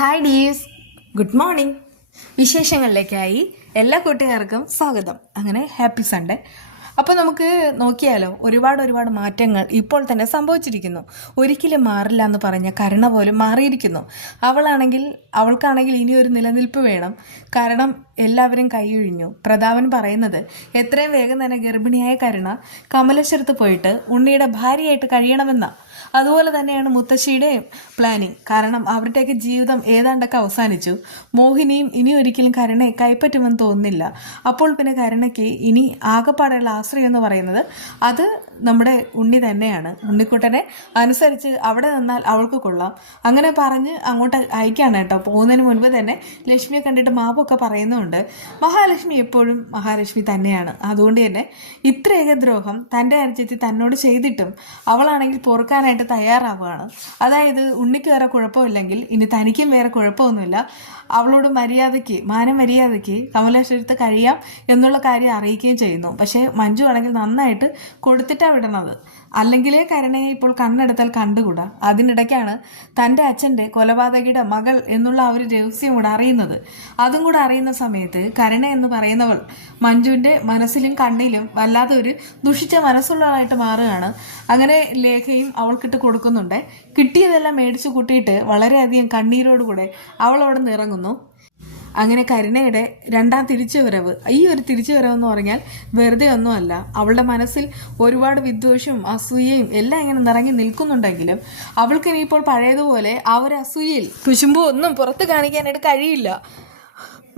Hi dears, good morning. വിശേഷങ്ങളിലേക്കായി എല്ലാ കൂട്ടുകാർക്കും സ്വാഗതം. അങ്ങനെ ഹാപ്പി സൺഡേ. അപ്പോൾ നമുക്ക് നോക്കിയാലോ, ഒരുപാട് മാറ്റങ്ങൾ ഇപ്പോൾ തന്നെ സംഭവിച്ചിരിക്കുന്നു. ഒരിക്കലും മാറില്ല എന്ന് പറഞ്ഞ കരുണ പോലും മാറിയിരിക്കുന്നു. അവൾക്കാണെങ്കിൽ ഇനിയൊരു നിലനിൽപ്പ് വേണം. കാരണം എല്ലാവരും കൈയൊഴിഞ്ഞു. പ്രതാപൻ പറയുന്നത് എത്രയും വേഗം തന്നെ ഗർഭിണിയായ കരുണ കമലേശ്വരത്ത് പോയിട്ട് ഉണ്ണിയുടെ ഭാര്യയായിട്ട് കഴിയണമെന്നാണ്. അതുപോലെ തന്നെയാണ് മുത്തശ്ശിയുടെയും പ്ലാനിങ്. കാരണം അവരുടെയൊക്കെ ജീവിതം ഏതാണ്ടൊക്കെ അവസാനിച്ചു. മോഹിനിയും ഇനി ഒരിക്കലും കരുണയെ കൈപ്പറ്റുമെന്ന് തോന്നുന്നില്ല. അപ്പോൾ പിന്നെ കരുണയ്ക്ക് ഇനി ആകെപ്പാടെയുള്ള ആശ്രയം എന്ന് പറയുന്നത് അത് നമ്മുടെ ഉണ്ണി തന്നെയാണ്. ഉണ്ണിക്കുട്ടനെ അനുസരിച്ച് അവിടെ നിന്നാൽ അവൾക്ക് കൊള്ളാം. അങ്ങനെ പറഞ്ഞ് അങ്ങോട്ട് അയക്കാണ് കേട്ടോ. പോകുന്നതിന് മുൻപ് തന്നെ ലക്ഷ്മിയെ കണ്ടിട്ട് മാപ്പൊക്കെ പറയുന്നുണ്ട്. മഹാലക്ഷ്മി എപ്പോഴും മഹാലക്ഷ്മി തന്നെയാണ്. അതുകൊണ്ട് തന്നെ ഇത്രയൊക്കെ ദ്രോഹം തൻ്റെ അനുജത്തി തന്നോട് ചെയ്തിട്ടും അവളാണെങ്കിൽ പൊറുക്കാനായിട്ട് തയ്യാറാവുകയാണ്. അതായത് ഉണ്ണിക്ക് വേറെ കുഴപ്പമില്ലെങ്കിൽ ഇനി തനിക്കും വേറെ കുഴപ്പമൊന്നുമില്ല. അവളോട് മാനമര്യാദയ്ക്ക് കമലേശ്വരത്ത് കഴിയാം എന്നുള്ള കാര്യം അറിയിക്കുകയും ചെയ്യുന്നു. പക്ഷേ മഞ്ജു ആണെങ്കിൽ നന്നായിട്ട് കൊടുത്തിട്ടാണ് വിടണത്. അല്ലെങ്കിലേ കരുണയെ ഇപ്പോൾ കണ്ണെടുത്താൽ കണ്ടുകൂടാ. അതിനിടയ്ക്കാണ് തൻ്റെ അച്ഛൻ്റെ കൊലപാതകിയുടെ മകൾ എന്നുള്ള ആ ഒരു രഹസ്യം കൂടെ അറിയുന്നത്. അതും കൂടെ അറിയുന്ന സമയത്ത് കരുണ എന്ന് പറയുന്നവൾ മഞ്ജുവിൻ്റെ മനസ്സിലും കണ്ണിലും വല്ലാതെ ഒരു ദുഷിച്ച മനസ്സുള്ളതായിട്ട് മാറുകയാണ്. അങ്ങനെ ലേഖയും അവൾക്കിട്ട് കൊടുക്കുന്നുണ്ട്. കിട്ടിയതെല്ലാം മേടിച്ചു കൂട്ടിയിട്ട് വളരെയധികം കണ്ണീരോടുകൂടെ അവൾ അവിടെ നിന്ന് ഇറങ്ങുന്നു. അങ്ങനെ കരുണയുടെ രണ്ടാം തിരിച്ചുവരവ്. ഈ ഒരു തിരിച്ചുവരവെന്ന് പറഞ്ഞാൽ വെറുതെ ഒന്നുമല്ല. അവളുടെ മനസ്സിൽ ഒരുപാട് വിദ്വേഷവും അസൂയയും എല്ലാം ഇങ്ങനെ നിറങ്ങി നിൽക്കുന്നുണ്ടെങ്കിലും അവൾക്ക് ഇനിയിപ്പോൾ പഴയതുപോലെ ആ ഒരു അസൂയയിൽ കുശുമ്പും ഒന്നും പുറത്ത് കാണിക്കാനായിട്ട് കഴിയില്ല.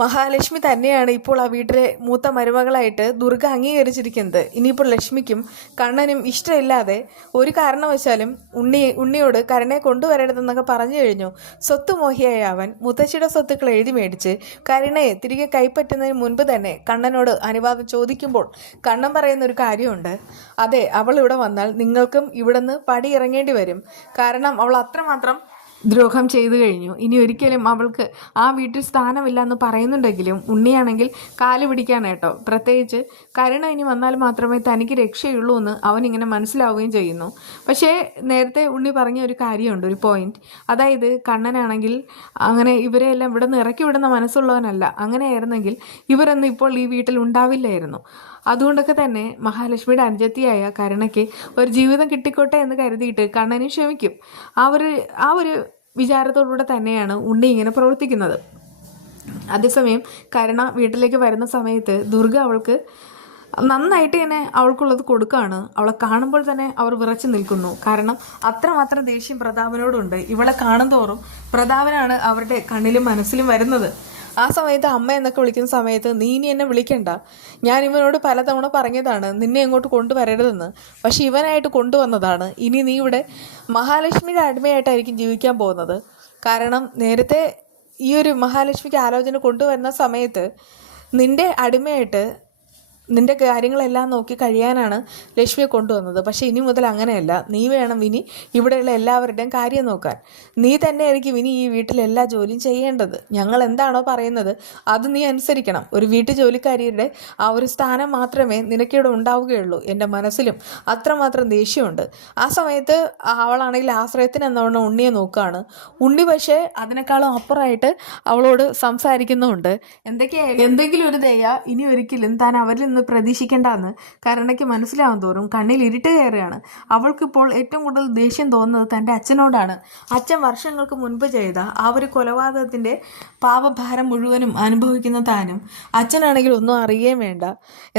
മഹാലക്ഷ്മി തന്നെയാണ് ഇപ്പോൾ ആ വീട്ടിലെ മൂത്ത മരുമകളായിട്ട് ദുർഗ അംഗീകരിച്ചിരിക്കുന്നത്. ഇനിയിപ്പോൾ ലക്ഷ്മിക്കും കണ്ണനും ഇഷ്ടമില്ലാതെ ഒരു കാരണവശാലും ഉണ്ണിയോട് കരുണയെ കൊണ്ടുവരരുതെന്നൊക്കെ പറഞ്ഞു കഴിഞ്ഞു. സ്വത്ത് മോഹിയായ അവൻ മുത്തശ്ശിയുടെ സ്വത്തുക്കൾ എഴുതി മേടിച്ച് കരുണയെ തിരികെ കൈപ്പറ്റുന്നതിന് മുൻപ് തന്നെ കണ്ണനോട് അനുവാദം ചോദിക്കുമ്പോൾ കണ്ണൻ പറയുന്ന ഒരു കാര്യമുണ്ട്. അതെ, അവൾ ഇവിടെ വന്നാൽ നിങ്ങൾക്കും ഇവിടുന്ന് പടി ഇറങ്ങേണ്ടി വരും. കാരണം അവൾ അത്രമാത്രം ദ്രോഹം ചെയ്തു കഴിഞ്ഞു. ഇനി ഒരിക്കലും അവൾക്ക് ആ വീട്ടിൽ സ്ഥാനമില്ല എന്ന് പറയുന്നുണ്ടെങ്കിലും ഉണ്ണിയാണെങ്കിൽ കാല് പിടിക്കാൻ കേട്ടോ. പ്രത്യേകിച്ച് കരുണ ഇനി വന്നാൽ മാത്രമേ തനിക്ക് രക്ഷയുള്ളൂ എന്ന് അവനിങ്ങനെ മനസ്സിലാവുകയും ചെയ്യുന്നു. പക്ഷേ നേരത്തെ ഉണ്ണി പറഞ്ഞ ഒരു കാര്യമുണ്ട്, ഒരു പോയിന്റ്. അതായത് കണ്ണനാണെങ്കിൽ അങ്ങനെ ഇവരെല്ലാം ഇവിടെ നിന്ന് ഇറക്കി വിടുന്ന മനസ്സുള്ളവനല്ല. അങ്ങനെയായിരുന്നെങ്കിൽ ഇവരൊന്നും ഇപ്പോൾ ഈ വീട്ടിൽ ഉണ്ടാവില്ലായിരുന്നു. അതുകൊണ്ടൊക്കെ തന്നെ മഹാലക്ഷ്മിയുടെ അനുജത്തിയായ കരുണയ്ക്ക് ഒരു ജീവിതം കിട്ടിക്കോട്ടെ എന്ന് കരുതിയിട്ട് കണ്ണനും ക്ഷമിക്കും. ആ ഒരു വിചാരത്തോടുകൂടെ തന്നെയാണ് ഉണ്ണി ഇങ്ങനെ പ്രവർത്തിക്കുന്നത്. അതേസമയം കരുണ വീട്ടിലേക്ക് വരുന്ന സമയത്ത് ദുർഗ അവൾക്ക് നന്നായിട്ട് തന്നെ അവൾക്കുള്ളത് കൊടുക്കുകയാണ്. അവളെ കാണുമ്പോൾ തന്നെ അവർ വിറച്ചു നിൽക്കുന്നു. കാരണം അത്രമാത്രം ദേഷ്യം പ്രതാപനോടുണ്ട്. ഇവളെ കാണും തോറും പ്രതാപനാണ് അവരുടെ കണ്ണിലും മനസ്സിലും വരുന്നത്. ആ സമയത്ത് അമ്മ എന്നൊക്കെ വിളിക്കുന്ന സമയത്ത് നീ ഇനി എന്നെ വിളിക്കണ്ട, ഞാൻ ഇവനോട് പലതവണ പറഞ്ഞതാണ് നിന്നെ ഇങ്ങോട്ട് കൊണ്ടുവരരുതെന്ന്. പക്ഷെ ഇവനായിട്ട് കൊണ്ടുവന്നതാണ്. ഇനി നീ ഇവിടെ മഹാലക്ഷ്മിയുടെ അടിമയായിട്ടായിരിക്കും ജീവിക്കാൻ പോകുന്നത്. കാരണം നേരത്തെ ഈ ഒരു മഹാലക്ഷ്മിക്ക് ആലോചന കൊണ്ടുവരുന്ന സമയത്ത് നിന്റെ അടിമയായിട്ട് നിന്റെ കാര്യങ്ങളെല്ലാം നോക്കി കഴിയാനാണ് ലക്ഷ്മിയെ കൊണ്ടുവന്നത്. പക്ഷേ ഇനി മുതൽ അങ്ങനെയല്ല. നീ വേണം ഇനി ഇവിടെയുള്ള എല്ലാവരുടെയും കാര്യം നോക്കാൻ. നീ തന്നെ ആയിരിക്കും ഇനി ഈ വീട്ടിലെ എല്ലാ ജോലിയും ചെയ്യേണ്ടത്. ഞങ്ങൾ എന്താണോ പറയുന്നത് അത് നീ അനുസരിക്കണം. ഒരു വീട്ടു ജോലിക്കാരിയുടെ ആ ഒരു സ്ഥാനം മാത്രമേ നിനക്കിവിടെ ഉണ്ടാവുകയുള്ളൂ. എൻ്റെ മനസ്സിലും അത്രമാത്രം ദേഷ്യമുണ്ട്. ആ സമയത്ത് അവളാണെങ്കിൽ ആശ്രയത്തിന് എന്നവണ്ണം ഉണ്ണിയെ നോക്കുകയാണ്. ഉണ്ണി പക്ഷേ അതിനേക്കാളും അപ്പുറമായിട്ട് അവളോട് സംസാരിക്കുന്നുമുണ്ട്. എന്തെങ്കിലും ഒരു ദയ ഇനി ഒരിക്കലും താൻ അവരിൽ നിന്ന് പ്രതീക്ഷിക്കേണ്ടെന്ന് കരുണയ്ക്ക് മനസ്സിലാവാൻ തോറും കണ്ണിൽ ഇരുട്ട് കയറുകയാണ്. അവൾക്കിപ്പോൾ ഏറ്റവും കൂടുതൽ ദേഷ്യം തോന്നുന്നത് തൻ്റെ അച്ഛനോടാണ്. അച്ഛൻ വർഷങ്ങൾക്ക് മുൻപ് ചെയ്ത ആ ഒരു കൊലപാതകത്തിൻ്റെ പാപഭാരം മുഴുവനും അനുഭവിക്കുന്ന താനും അച്ഛനാണെങ്കിൽ ഒന്നും അറിയുകയും വേണ്ട.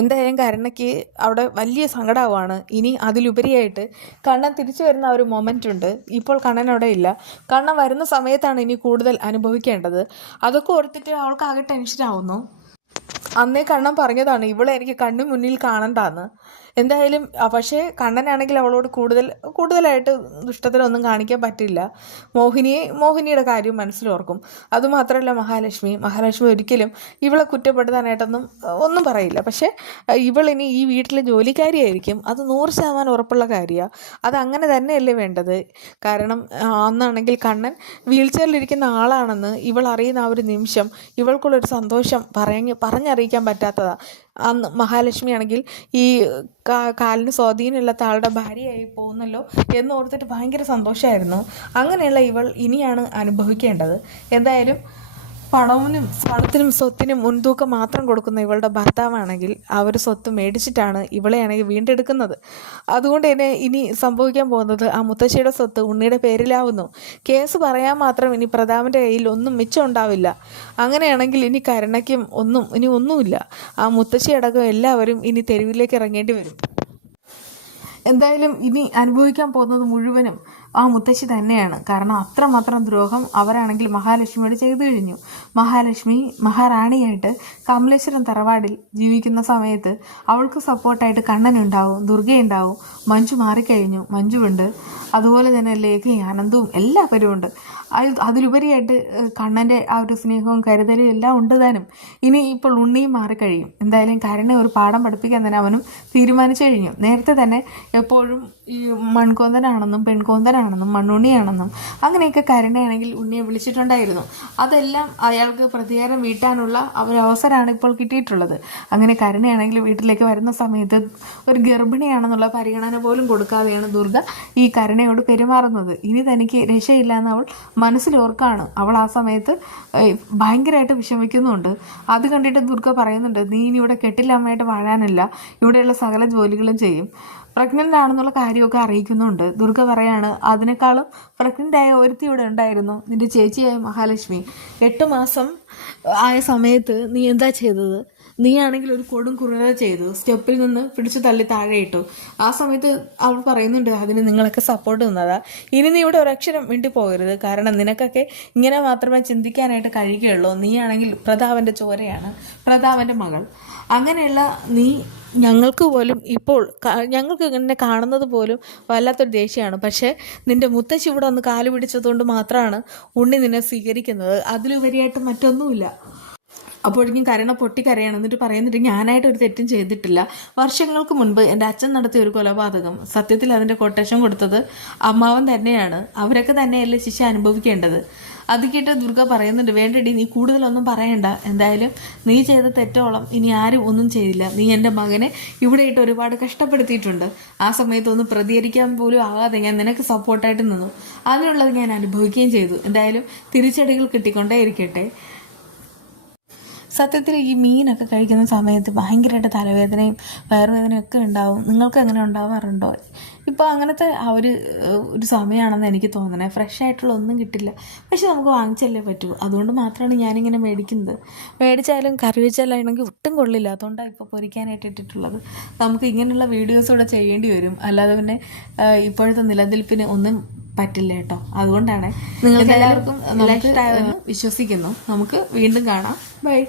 എന്തായാലും കരുണയ്ക്ക് അവിടെ വലിയ സങ്കടമാണ്. ഇനി അതിലുപരിയായിട്ട് കണ്ണൻ തിരിച്ചു വരുന്ന ഒരു മൊമെൻ്റ് ഉണ്ട്. ഇപ്പോൾ കണ്ണൻ അവിടെ ഇല്ല. കണ്ണൻ വരുന്ന സമയത്താണ് ഇനി കൂടുതൽ അനുഭവിക്കേണ്ടത്. അതൊക്കെ ഓർത്തിട്ട് അവൾക്ക് ആകെ ടെൻഷനാവുന്നു. അന്നേ കണ്ണൻ പറഞ്ഞതാണ് ഇവളെ എനിക്ക് കണ്ണു മുന്നിൽ കാണണ്ടാന്ന്. എന്തായാലും പക്ഷേ കണ്ണനാണെങ്കിൽ അവളോട് കൂടുതലായിട്ട് ദുഷ്ടത്തിലൊന്നും കാണിക്കാൻ പറ്റില്ല. മോഹിനിയുടെ കാര്യം മനസ്സിലോർക്കും. അതുമാത്രമല്ല മഹാലക്ഷ്മി ഒരിക്കലും ഇവളെ കുറ്റപ്പെടുത്താനായിട്ടൊന്നും ഒന്നും പറയില്ല. പക്ഷേ ഇവളിനി ഈ വീട്ടിലെ ജോലിക്കാരിയായിരിക്കും. അത് 100% ഉറപ്പുള്ള കാര്യമാണ്. അത് അങ്ങനെ തന്നെയല്ലേ വേണ്ടത്. കാരണം അന്നാണെങ്കിൽ കണ്ണൻ വീൽ ചെയറിലിരിക്കുന്ന ആളാണെന്ന് ഇവൾ അറിയുന്ന ആ ഒരു നിമിഷം ഇവൾക്കുള്ളൊരു സന്തോഷം പറഞ്ഞറിയിക്കാൻ പറ്റാത്തതാണ്. അന്ന് മഹാലക്ഷ്മി ആണെങ്കിൽ ഈ കാലിന് സ്വാധീനമില്ലാത്ത ആളുടെ ഭാര്യയായി പോകുന്നല്ലോ എന്നോർത്തിട്ട് ഭയങ്കര സന്തോഷമായിരുന്നു. അങ്ങനെയുള്ള ഇവൾ ഇനിയാണ് അനുഭവിക്കേണ്ടത്. എന്തായാലും പണത്തിനും സ്വത്തിനും മുൻതൂക്കം മാത്രം കൊടുക്കുന്ന ഇവളുടെ ഭർത്താവാണെങ്കിൽ അവർ സ്വത്ത് മേടിച്ചിട്ടാണ് ഇവളെയാണെങ്കിൽ വീണ്ടെടുക്കുന്നത്. അതുകൊണ്ട് തന്നെ ഇനി സംഭവിക്കാൻ പോകുന്നത് ആ മുത്തശ്ശിയുടെ സ്വത്ത് ഉണ്ണിയുടെ പേരിലാവുന്നു. കേസ് പറയാൻ മാത്രം ഇനി പ്രതാപൻ്റെ കയ്യിൽ ഒന്നും മിച്ചം ഉണ്ടാവില്ല. അങ്ങനെയാണെങ്കിൽ ഇനി കരുണയ്ക്കും ഒന്നുമില്ല. ആ മുത്തശ്ശി അടക്കം എല്ലാവരും ഇനി തെരുവിലേക്ക് ഇറങ്ങേണ്ടി വരും. എന്തായാലും ഇനി അനുഭവിക്കാൻ പോകുന്നത് മുഴുവനും ആ മുത്തശ്ശി തന്നെയാണ്. കാരണം അത്രമാത്രം ദ്രോഹം അവരാണെങ്കിൽ മഹാലക്ഷ്മിയോട് ചെയ്തു കഴിഞ്ഞു. മഹാലക്ഷ്മി മഹാറാണിയായിട്ട് കമലേശ്വരം തറവാടിൽ ജീവിക്കുന്ന സമയത്ത് അവൾക്ക് സപ്പോർട്ടായിട്ട് കണ്ണനുണ്ടാവും, ദുർഗയുണ്ടാവും, മഞ്ജു മാറിക്കഴിഞ്ഞു, മഞ്ജുവുണ്ട്, അതുപോലെ തന്നെ ലേഖയും ആനന്ദവും എല്ലാവരും ഉണ്ട്. അതിലുപരിയായിട്ട് കണ്ണൻ്റെ ആ ഒരു സ്നേഹവും കരുതലും എല്ലാം ഉണ്ട് താനും. ഇനി ഇപ്പോൾ ഉണ്ണിയും മാറിക്കഴിയും. എന്തായാലും കരുണെ ഒരു പാഠം പഠിപ്പിക്കാൻ തന്നെ അവനും തീരുമാനിച്ചു കഴിഞ്ഞു. നേരത്തെ തന്നെ എപ്പോഴും ഈ മൺകോന്തനാണെന്നും പെൺകോന്തനാണെന്നും മണ്ണുണ്ണിയാണെന്നും അങ്ങനെയൊക്കെ കരുണയാണെങ്കിൽ ഉണ്ണിയെ വിളിച്ചിട്ടുണ്ടായിരുന്നു. അതെല്ലാം അയാൾക്ക് പ്രതികാരം വീട്ടാനുള്ള അവസരമാണ് ഇപ്പോൾ കിട്ടിയിട്ടുള്ളത്. അങ്ങനെ കരുണയാണെങ്കിൽ വീട്ടിലേക്ക് വരുന്ന സമയത്ത് ഒരു ഗർഭിണിയാണെന്നുള്ള പരിഗണന പോലും കൊടുക്കാതെയാണ് ദുർഗ ഈ കരുണയോട് പെരുമാറുന്നത്. ഇനി തനിക്ക് രക്ഷയില്ല എന്ന് അവൾ മനസ്സിലോർക്കാണ്. അവൾ ആ സമയത്ത് ഭയങ്കരമായിട്ട് വിഷമിക്കുന്നുണ്ട്. അത് കണ്ടിട്ട് ദുർഗ പറയുന്നുണ്ട്, നീ ഇനി ഇവിടെ കെട്ടില്ലമ്മയായിട്ട് വാഴാനില്ല, ഇവിടെയുള്ള സകല ജോലികളും ചെയ്യും. പ്രഗ്നൻ്റ് ആണെന്നുള്ള കാര്യമൊക്കെ അറിയിക്കുന്നുണ്ട്. ദുർഗ പറയാണ്, അതിനേക്കാളും പ്രഗ്നൻ്റ് ആയ ഒരുത്തി ഇവിടെ ഉണ്ടായിരുന്നു, നിന്റെ ചേച്ചിയായ മഹാലക്ഷ്മി. 8 മാസം ആയ സമയത്ത് നീ എന്താ ചെയ്തത്? നീ ആണെങ്കിൽ ഒരു കൊടും ക്രൂരത ചെയ്തു, സ്റ്റെപ്പിൽ നിന്ന് പിടിച്ചു തള്ളി താഴെ ഇട്ടു. ആ സമയത്ത് അവൾ പറയുന്നുണ്ട്, അതിന് നിങ്ങളൊക്കെ സപ്പോർട്ട് നിന്നതാ. ഇനി നീ ഇവിടെ ഒരക്ഷരം മിണ്ടി പോകരുത്. കാരണം നിനക്കൊക്കെ ഇങ്ങനെ മാത്രമേ ചിന്തിക്കാനായിട്ട് കഴിയുകയുള്ളൂ. നീ ആണെങ്കിൽ പ്രതാപൻ്റെ ചോരയാണ്, പ്രതാപൻ്റെ മകൾ. അങ്ങനെയുള്ള നീ ഞങ്ങൾക്ക് പോലും ഇപ്പോൾ ഞങ്ങൾക്ക് ഇങ്ങനെ കാണുന്നത് പോലും വല്ലാത്തൊരു ദേഷ്യമാണ്. പക്ഷേ നിൻ്റെ മുത്തശ്ശി ഇവിടെ ഒന്ന് കാല് പിടിച്ചതുകൊണ്ട് മാത്രമാണ് ഉണ്ണി നിന്നെ സ്വീകരിക്കുന്നത്. അതിലുപരിയായിട്ട് മറ്റൊന്നുമില്ല. അപ്പോഴേക്കും കരുണ പൊട്ടിക്കരയാണ്. എന്നിട്ട് പറയുന്നുണ്ട്, ഞാനായിട്ട് ഒരു തെറ്റും ചെയ്തിട്ടില്ല. വർഷങ്ങൾക്ക് മുൻപ് എൻ്റെ അച്ഛൻ നടത്തിയ ഒരു കൊലപാതകം, സത്യത്തിൽ അതിൻ്റെ കൊട്ടേഷൻ കൊടുത്തത് അമ്മാവൻ തന്നെയാണ്. അവരൊക്കെ തന്നെയല്ലേ ശിക്ഷ അനുഭവിക്കേണ്ടത്. അത് കേട്ട് ദുർഗ പറയുന്നുണ്ട്, വേണ്ടടി നീ കൂടുതലൊന്നും പറയണ്ട. എന്തായാലും നീ ചെയ്ത തെറ്റോളം ഇനി ആരും ഒന്നും ചെയ്തില്ല. നീ എൻ്റെ മകനെ ഇവിടെ ഇട്ട് ഒരുപാട് കഷ്ടപ്പെടുത്തിയിട്ടുണ്ട്. ആ സമയത്തൊന്നും പ്രതികരിക്കാൻ പോലും ആകാതെ ഞാൻ നിനക്ക് സപ്പോർട്ടായിട്ട് നിന്നു. അതിനുള്ളത് ഞാൻ അനുഭവിക്കുകയും ചെയ്തു. എന്തായാലും തിരിച്ചടികൾ കിട്ടിക്കൊണ്ടേ ഇരിക്കട്ടെ. സത്യത്തിൽ ഈ മീനൊക്കെ കഴിക്കുന്ന സമയത്ത് ഭയങ്കരമായിട്ട് തലവേദനയും വയറുവേദനയൊക്കെ ഉണ്ടാവും. നിങ്ങൾക്ക് അങ്ങനെ ഉണ്ടാവാറുണ്ടോ? ഇപ്പോൾ അങ്ങനത്തെ ഒരു സമയമാണെന്ന് എനിക്ക് തോന്നണേ. ഫ്രഷ് ആയിട്ടുള്ള ഒന്നും കിട്ടില്ല. പക്ഷെ നമുക്ക് വാങ്ങിച്ചല്ലേ പറ്റൂ. അതുകൊണ്ട് മാത്രമാണ് ഞാനിങ്ങനെ മേടിക്കുന്നത്. മേടിച്ചാലും കറി വെച്ചാലാണെങ്കിൽ ഒട്ടും കൊള്ളില്ല. അതുകൊണ്ടാണ് ഇപ്പോൾ പൊരിക്കാനായിട്ട് ഇട്ടിട്ടുള്ളത്. നമുക്ക് ഇങ്ങനെയുള്ള വീഡിയോസ് ഇവിടെ ചെയ്യേണ്ടി വരും. അല്ലാതെ പിന്നെ ഇപ്പോഴത്തെ നിലനിൽപ്പിന് ഒന്നും പറ്റില്ല കേട്ടോ. അതുകൊണ്ടാണ്. നിങ്ങൾക്ക് എല്ലാവർക്കും ഇഷ്ടമായെന്ന് വിശ്വസിക്കുന്നു. നമുക്ക് വീണ്ടും കാണാം. ബൈ.